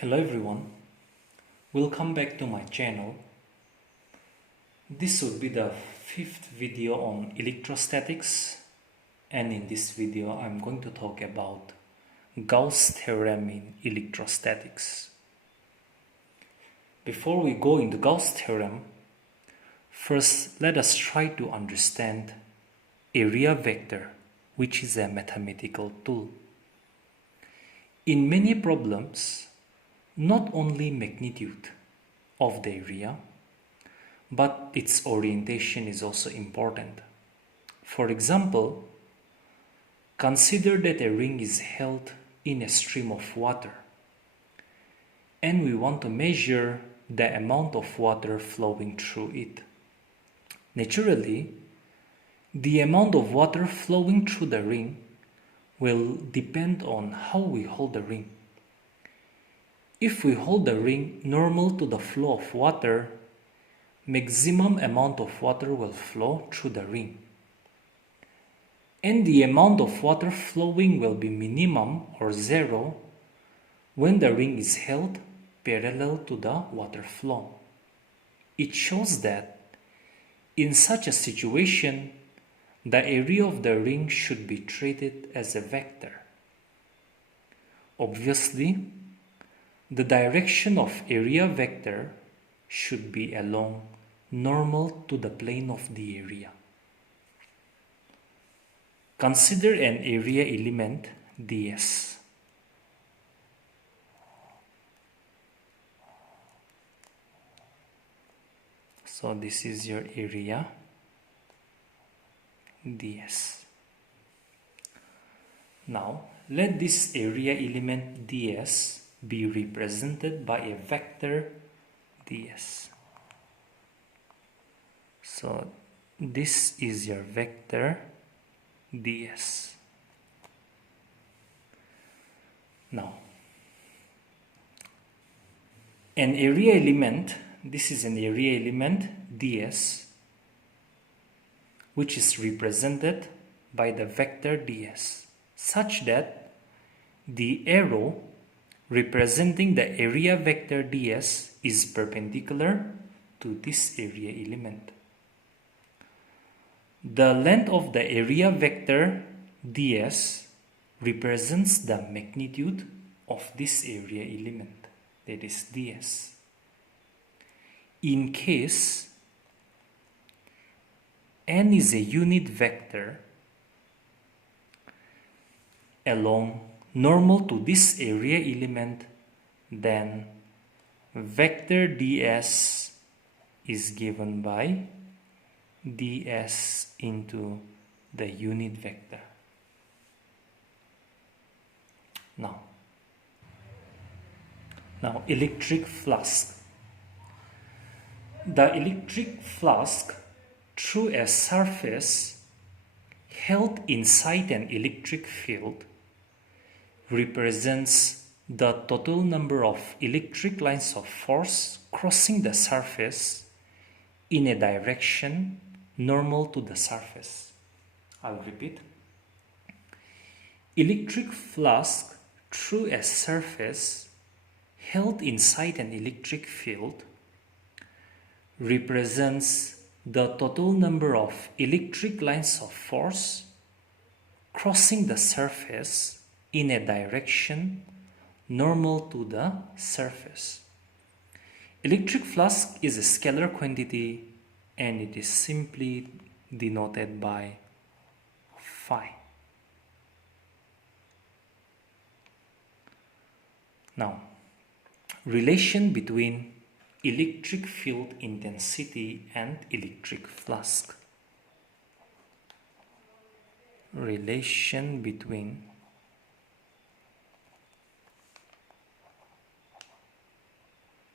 Hello everyone, welcome back to my channel. This would be the fifth video on electrostatics, and in this video I'm going to talk about Gauss theorem in electrostatics. Before we go into Gauss theorem, first let us try to understand area vector, which is a mathematical tool. In many problems, not only magnitude of the area, but its orientation is also important. For example, consider that a ring is held in a stream of water, and we want to measure the amount of water flowing through it. Naturally, the amount of water flowing through the ring will depend on how we hold the ring. If we hold the ring normal to the flow of water, maximum amount of water will flow through the ring. And the amount of water flowing will be minimum or zero when the ring is held parallel to the water flow. It shows that in such a situation, the area of the ring should be treated as a vector. Obviously, the direction of area vector should be along normal to the plane of the area. Consider an area element ds. So this is your area ds. Now let this area element ds be represented by a vector ds. So this is your vector ds. Now an area element, this is an area element ds, which is represented by the vector ds, such that the arrow representing the area vector ds is perpendicular to this area element. The length of the area vector ds represents the magnitude of this area element, that is ds. In case n is a unit vector along normal to this area element, then vector ds is given by ds into the unit vector. Now electric flask. The electric flask through a surface held inside an electric field represents the total number of electric lines of force crossing the surface in a direction normal to the surface. I'll repeat. Electric flask through a surface held inside an electric field represents the total number of electric lines of force crossing the surface in a direction normal to the surface. Electric flux is a scalar quantity and it is simply denoted by phi. Now, relation between electric field intensity and electric flux. Relation between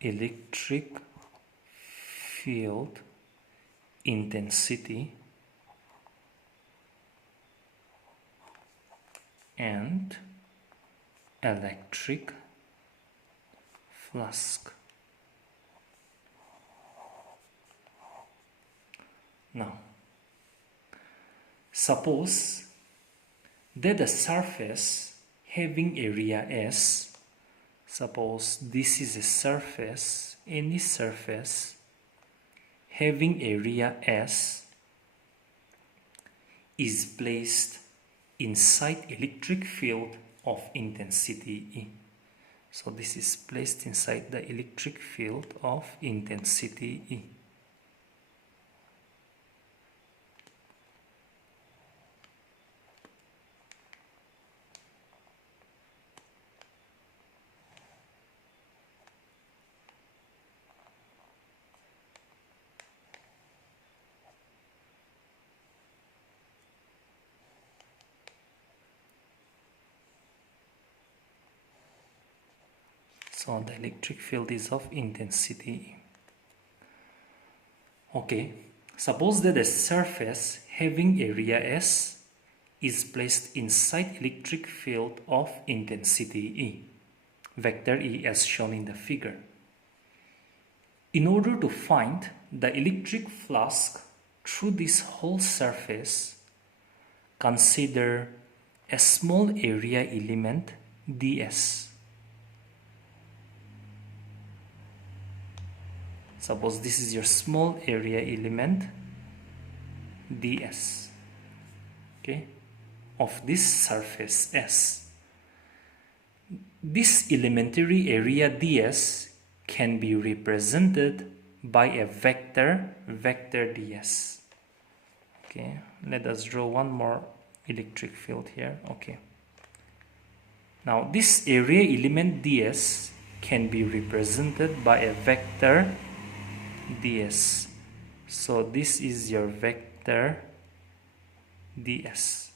electric field intensity and electric flux. Now, suppose that a surface having area S Suppose this is a surface, any surface having area S is placed inside electric field of intensity E. So this is placed inside the electric field of intensity E. So the electric field is of intensity. Okay, suppose that a surface having area S is placed inside electric field of intensity E, vector E as shown in the figure. In order to find the electric flux through this whole surface, consider a small area element ds. Suppose this is your small area element ds, okay, of this surface S. This elementary area ds can be represented by a vector ds. Okay, let us draw one more electric field here. Okay, now this area element ds can be represented by a vector ds. So this is your vector ds,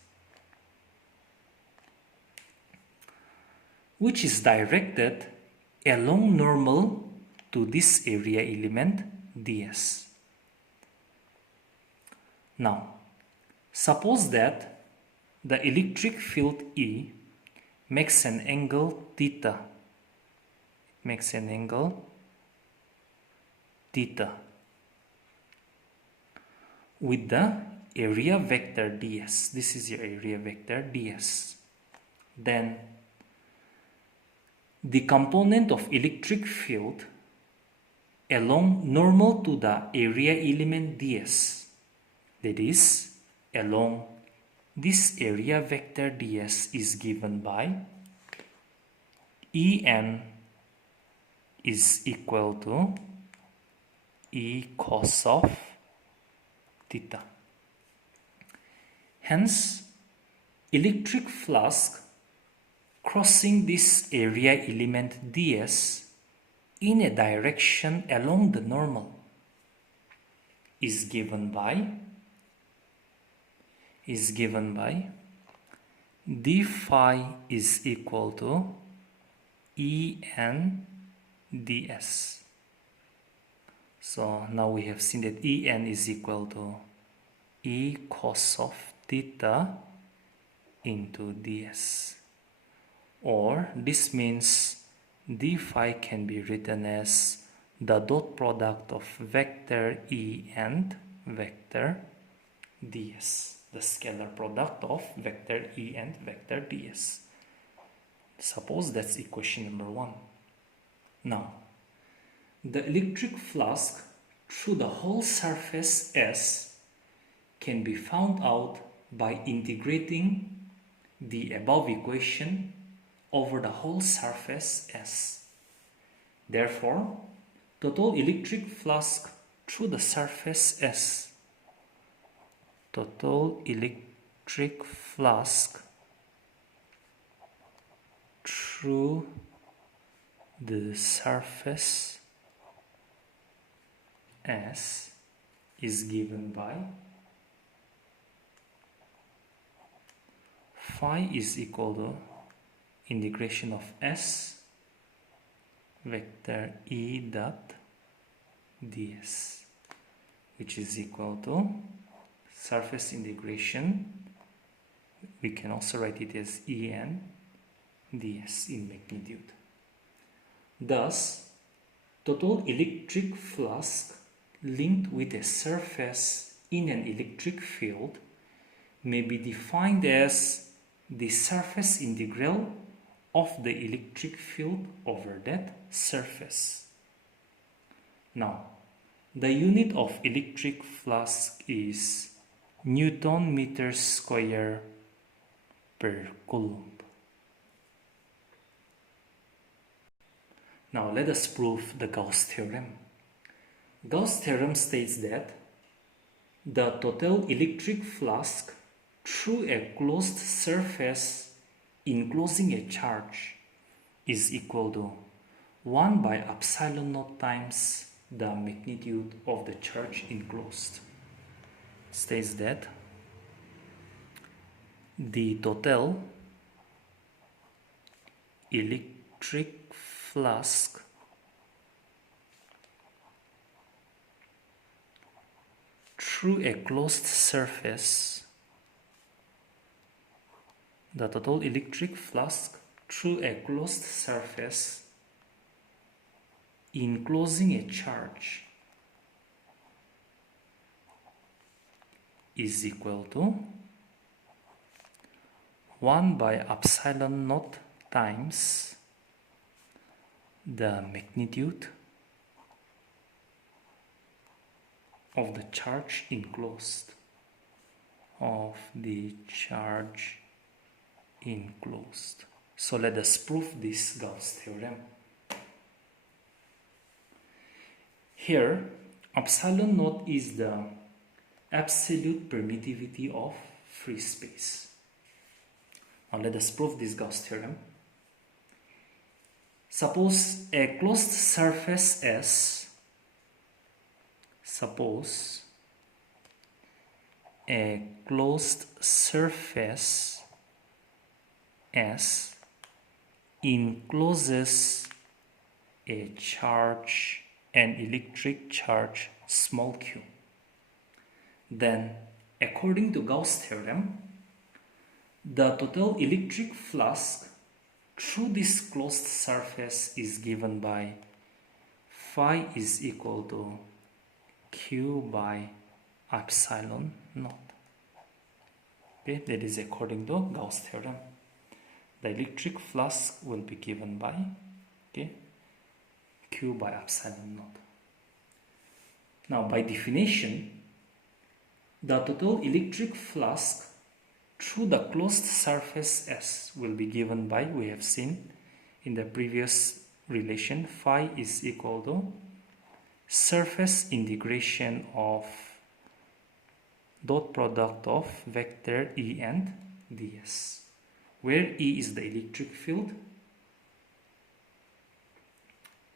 which is directed along normal to this area element ds. Now suppose that the electric field E makes an angle theta, with the area vector ds. This is your area vector ds. Then the component of electric field along normal to the area element ds, that is along this area vector ds, is given by En is equal to E cos of theta. Hence, electric flux crossing this area element ds in a direction along the normal is given by d phi is equal to En ds. So now we have seen that En is equal to E cos of theta into ds. Or this means d phi can be written as the dot product of vector E and vector ds, the scalar product of vector E and vector ds. Suppose that's equation number 1. Now, the electric flux through the whole surface S can be found out by integrating the above equation over the whole surface S. Therefore, total electric flux through the surface S, through the surface S is given by phi is equal to integration of S vector E dot ds, which is equal to surface integration. We can also write it as En ds in magnitude. Thus, total electric flux linked with a surface in an electric field may be defined as the surface integral of the electric field over that surface. Now, the unit of electric flux is Newton meter square per coulomb. Now let us prove the Gauss theorem. Gauss theorem states that the total electric flux through a closed surface enclosing a charge is equal to 1 by epsilon naught times the magnitude of the charge enclosed. States that the total electric flux through a closed surface, the total electric flux through a closed surface enclosing a charge is equal to 1 by epsilon naught times the magnitude of the charge enclosed, So let us prove this Gauss theorem. Here, epsilon naught is the absolute permittivity of free space. Now let us prove this Gauss theorem. Suppose a closed surface S encloses a charge, an electric charge small q. Then, according to Gauss theorem, the total electric flux through this closed surface is given by phi is equal to q by epsilon naught. Okay, that is according to Gauss theorem. The electric flux will be given by q by epsilon naught. Now, by definition, the total electric flux through the closed surface S will be given by, we have seen in the previous relation, phi is equal to surface integration of dot product of vector E and ds, where E is the electric field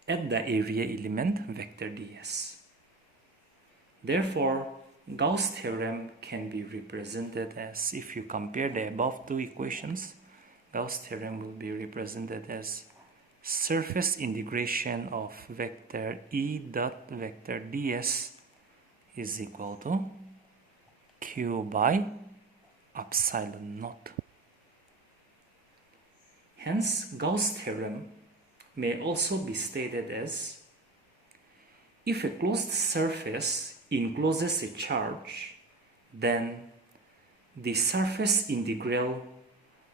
at the area element vector ds. Therefore, Gauss theorem can be represented as, if you compare the above two equations, Gauss theorem will be represented as surface integration of vector E dot vector ds is equal to q by epsilon naught. Hence, Gauss theorem may also be stated as, if a closed surface encloses a charge, then the surface integral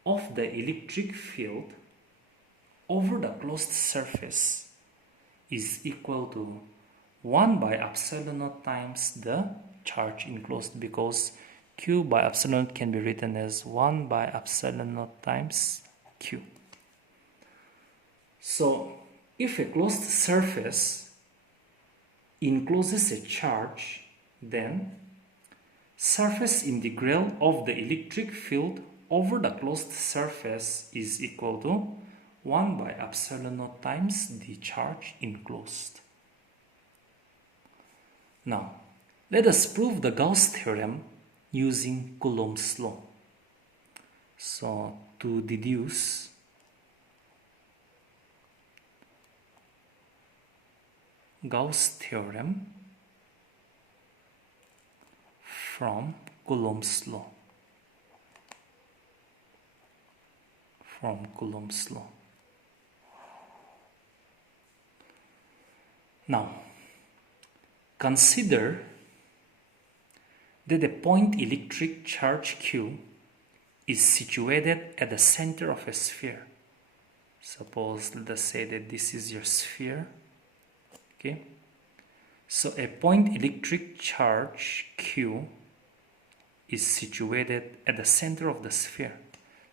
of the electric field over the closed surface is equal to 1 by epsilon naught times the charge enclosed, because q by epsilon naught can be written as 1 by epsilon naught times q. So, if a closed surface encloses a charge, then surface integral of the electric field over the closed surface is equal to 1 by epsilon naught times the charge enclosed. Now, let us prove the Gauss theorem using Coulomb's law. So, to deduce Gauss theorem from Coulomb's law. Now, consider that a point electric charge Q is situated at the center of a sphere Suppose let us say that this is your sphere. Okay, so a point electric charge Q is situated at the center of the sphere.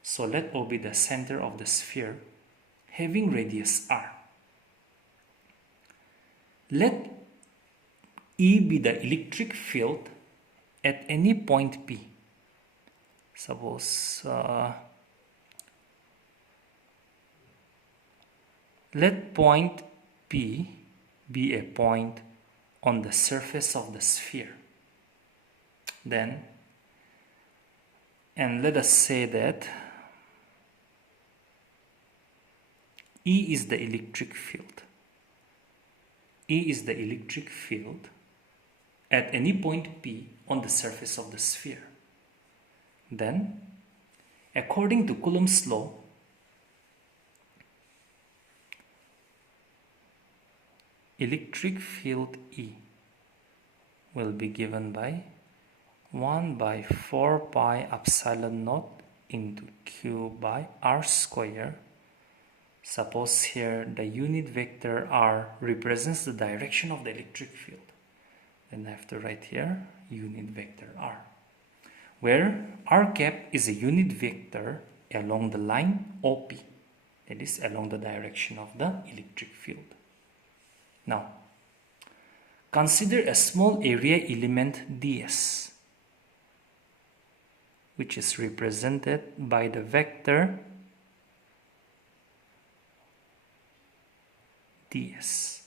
So let O be the center of the sphere having radius r. Let E be the electric field at any point P. Suppose let point P be a point on the surface of the sphere. Then, and let us say that E is the electric field. E is the electric field at any point P on the surface of the sphere. Then, according to Coulomb's law, electric field E will be given by 1 by 4 pi epsilon naught into Q by r square. Suppose here the unit vector r represents the direction of the electric field. Then I have to write here unit vector r, where r cap is a unit vector along the line OP, that is along the direction of the electric field. Now, consider a small area element ds, which is represented by the vector ds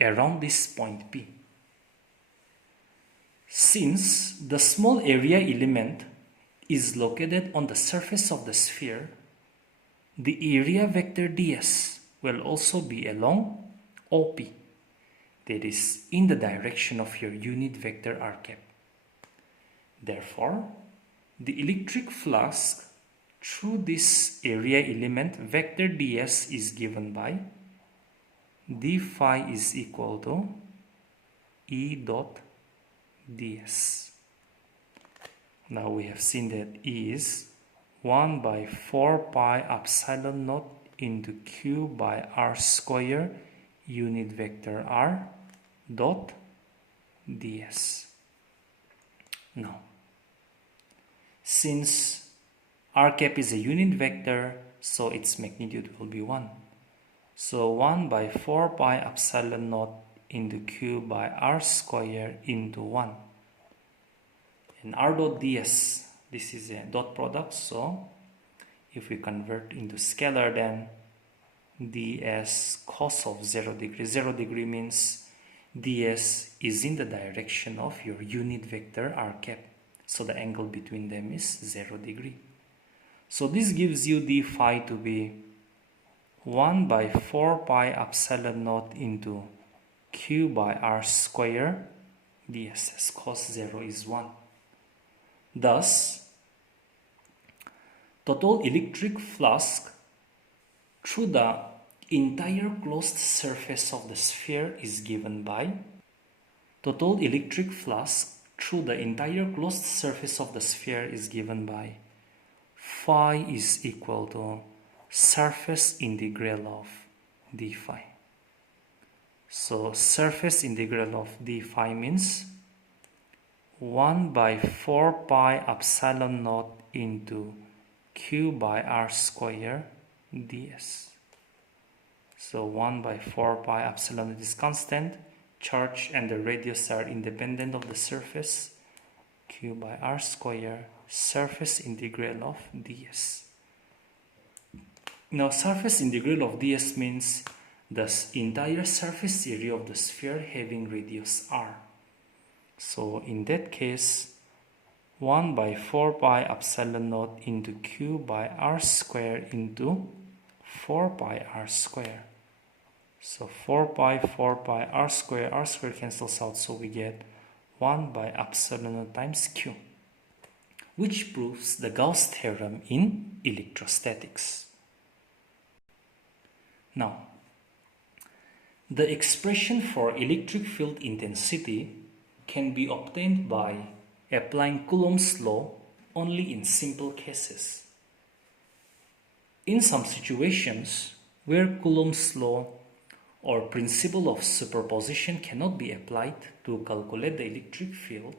around this point P. Since the small area element is located on the surface of the sphere, the area vector ds will also be along OP, that is in the direction of your unit vector r cap. Therefore, the electric flux through this area element vector ds is given by d phi is equal to E dot ds. Now we have seen that E is 1 by 4 pi epsilon naught into Q by r square unit vector r dot ds. Now, since r cap is a unit vector, so its magnitude will be 1. So 1 by 4 pi epsilon naught into Q by r square into 1. And r dot ds, this is a dot product, so if we convert into scalar, then ds cos of 0 degree. 0 degree means ds is in the direction of your unit vector r cap. So the angle between them is 0 degree. So this gives you d phi to be 1 by 4 pi epsilon naught into Q by r square ds, as cos 0 is 1. Thus, total electric flux through the entire closed surface of the sphere is given by total electric flux through the entire closed surface of the sphere is given by phi is equal to surface integral of d phi. So surface integral of d phi means 1 by 4 pi epsilon naught into Q by r square ds. So 1 by 4 pi epsilon is constant, charge and the radius are independent of the surface, Q by r square surface integral of ds. Now surface integral of ds means the entire surface area of the sphere having radius r. So in that case, 1 by 4 pi epsilon naught into Q by r square into 4 pi r square. So 4 pi r square cancels out, so we get 1 by epsilon naught times Q, which proves the Gauss theorem in electrostatics. Now, the expression for electric field intensity can be obtained by applying Coulomb's law only in simple cases. In some situations where Coulomb's law or principle of superposition cannot be applied to calculate the electric field,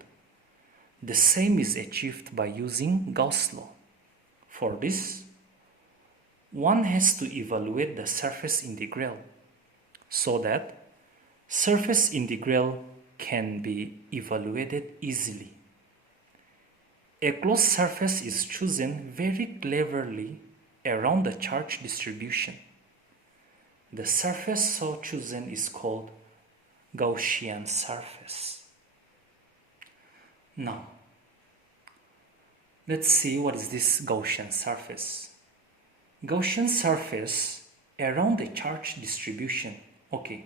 the same is achieved by using Gauss' law. For this, one has to evaluate the surface integral so that surface integral can be evaluated easily. A closed surface is chosen very cleverly around the charge distribution. The surface so chosen is called Gaussian surface. Now, let's see what is this Gaussian surface. Gaussian surface around the charge distribution. Okay,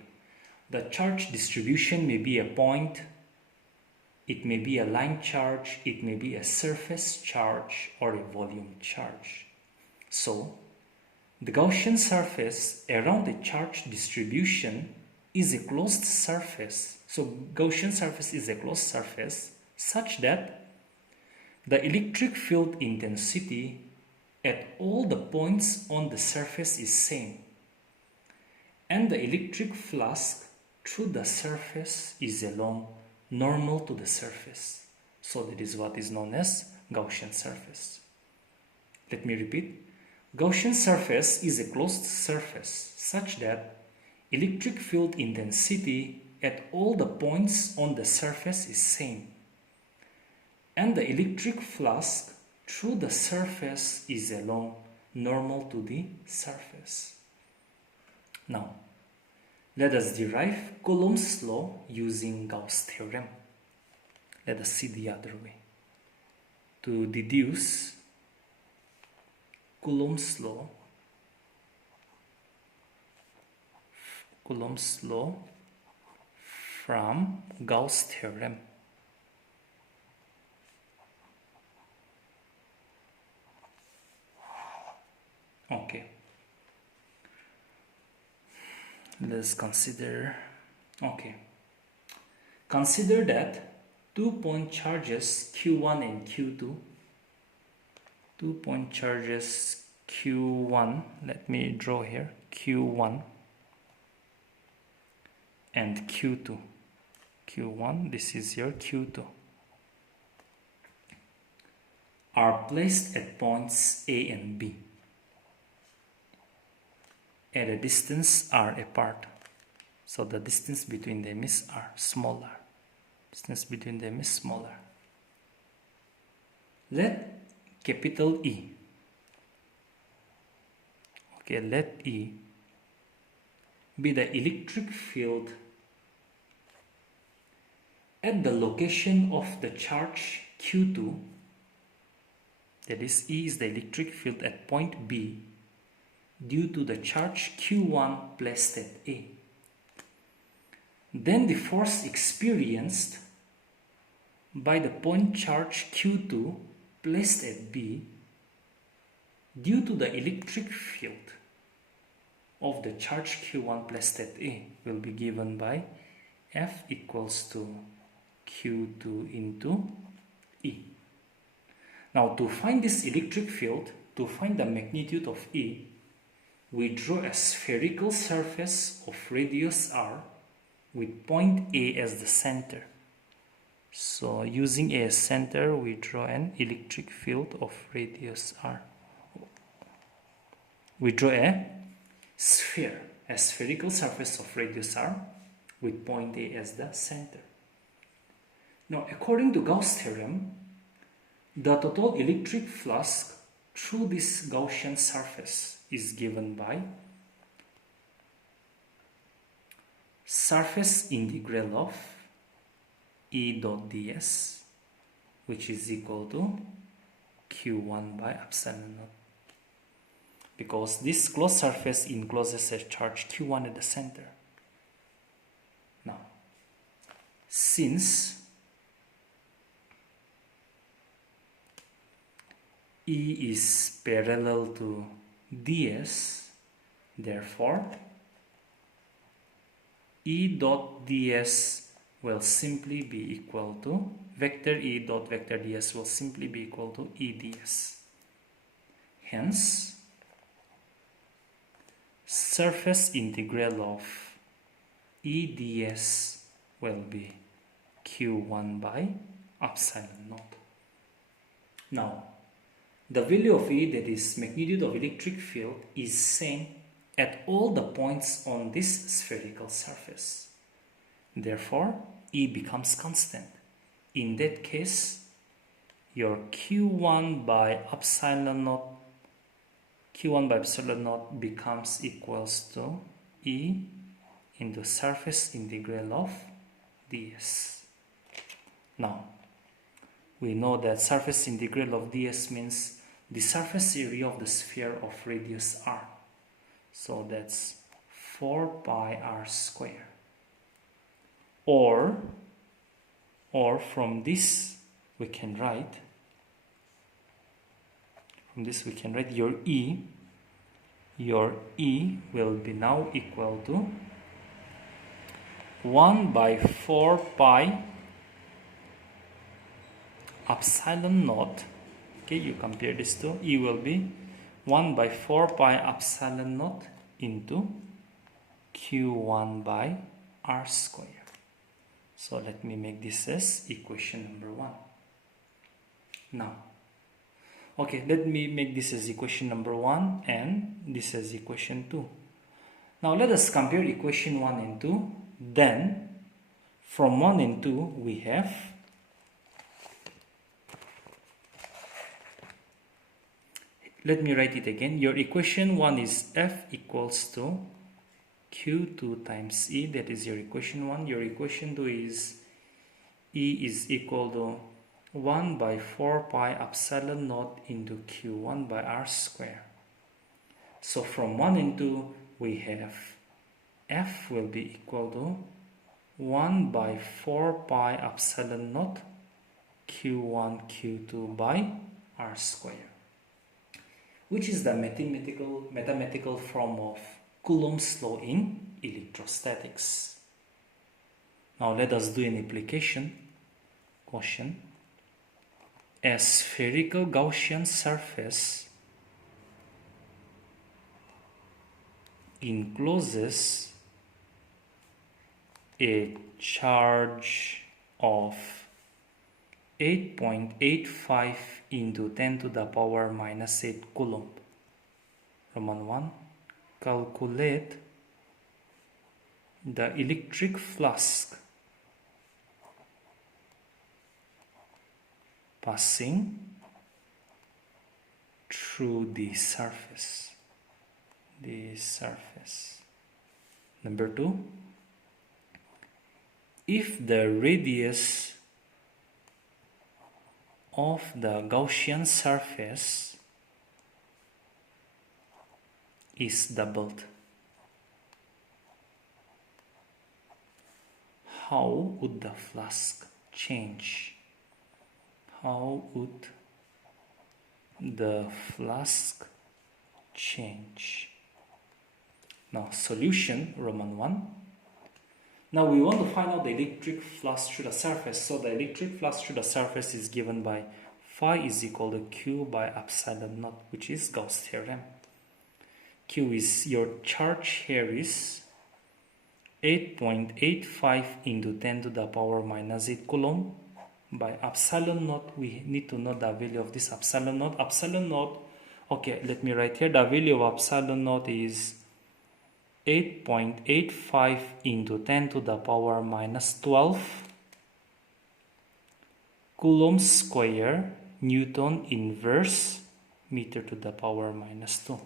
the charge distribution may be a point, it may be a line charge, it may be a surface charge or a volume charge. So, the Gaussian surface around the charge distribution is a closed surface. So, Gaussian surface is a closed surface such that the electric field intensity at all the points on the surface is same, and the electric flux through the surface is along normal to the surface. So that is what is known as Gaussian surface. Let me repeat. Gaussian surface is a closed surface such that electric field intensity at all the points on the surface is same, and the electric flux through the surface is along normal to the surface. Now, let us derive Coulomb's law using Gauss' theorem. Let us see the other way. To deduce Coulomb's law from Gauss' theorem. Okay, let's consider that 2-point charges Q1 and Q2, 2-point charges Q1, let me draw here, Q1 and Q2. Q1, this is your Q2, are placed at points A and B at a distance r apart. So the distance between them is r, smaller. Distance between them is smaller. Let capital E, okay, let E be the electric field at the location of the charge Q2, that is, E is the electric field at point B due to the charge Q1 placed at A. Then the force experienced by the point charge Q2 placed at B due to the electric field of the charge Q1 placed at A will be given by F equals to Q2 into E. Now, to find this electric field, to find the magnitude of E, we draw a spherical surface of radius r with point A as the center. So using A as center, we draw an electric field of radius r. We draw a sphere, a spherical surface of radius r with point A as the center. Now, according to Gauss' theorem, the total electric flux through this Gaussian surface is given by surface integral of E dot ds, which is equal to Q1 by epsilon naught, because this closed surface encloses a charge Q1 at the center. Now, since E is parallel to ds, therefore E dot ds will simply be equal to vector E dot vector ds will simply be equal to E ds. Hence, surface integral of E ds will be q1 by epsilon naught. Now, the value of E, that is magnitude of electric field, is same at all the points on this spherical surface. Therefore, E becomes constant. In that case, your q1 by epsilon naught becomes equals to E into surface integral of ds. Now, we know that surface integral of ds means the surface area of the sphere of radius r. So that's 4 pi r square. Or from this we can write your E will be now equal to 1 by 4 pi epsilon naught. Okay, you compare this to E will be 1 by 4 pi epsilon naught into q1 by r square. So let me make this as equation number 1. Now, okay, let me make this as equation number 1 and this as equation 2. Now let us compare equation 1 and 2. Then from 1 and 2 we have let me write it again. Your equation 1 is F equals to Q2 times E. That is your equation 1. Your equation 2 is E is equal to 1 by 4 pi epsilon naught into Q1 by R square. So from 1 and 2 we have F will be equal to 1 by 4 pi epsilon naught Q1 Q2 by R square, which is the mathematical form of Coulomb's law in electrostatics. Now let us do an application question. A spherical Gaussian surface encloses a charge of 8.85 into 10 to the power minus 8 Coulomb. Roman 1. Calculate the electric flux passing through the surface. Number 2. If the radius of the Gaussian surface is doubled, how would the flux change? How would the flux change? Now solution, Roman 1. Now we want to find out the electric flux through the surface. So the electric flux through the surface is given by phi is equal to Q by epsilon naught, which is Gauss theorem. Q is your charge here is 8.85 into 10 to the power minus 8 Coulomb. By epsilon naught, we need to know the value of this epsilon naught. Epsilon naught, okay, let me write here. The value of epsilon naught is 8.85 into 10 to the power minus 12 Coulomb square Newton inverse meter to the power minus 2.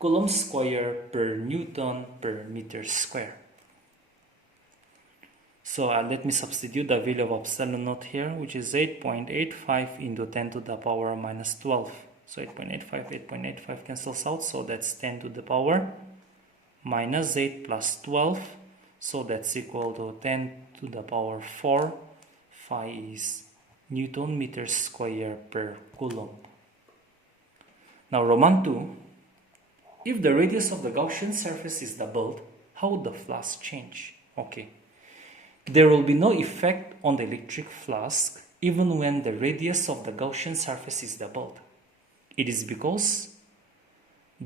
Coulomb square per Newton per meter square. So let me substitute the value of epsilon naught here, which is 8.85 into 10 to the power minus 12. So 8.85 cancels out, so that's 10 to the power minus 8 plus 12, so that's equal to 10 to the power 4. Phi is Newton meter square per Coulomb. Now Roman 2, if the radius of the Gaussian surface is doubled, how would the flux change? Okay, there will be no effect on the electric flux even when the radius of the Gaussian surface is doubled. It is because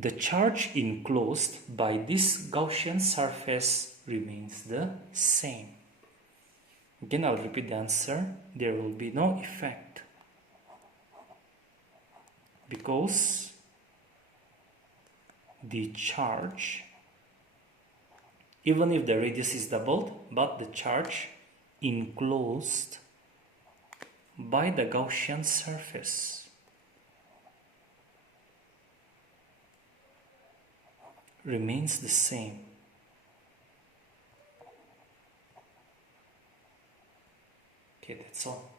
the charge enclosed by this Gaussian surface remains the same. Again, I'll repeat the answer. There will be no effect because the charge, even if the radius is doubled, but the charge enclosed by the Gaussian surface remains the same. Okay, that's all.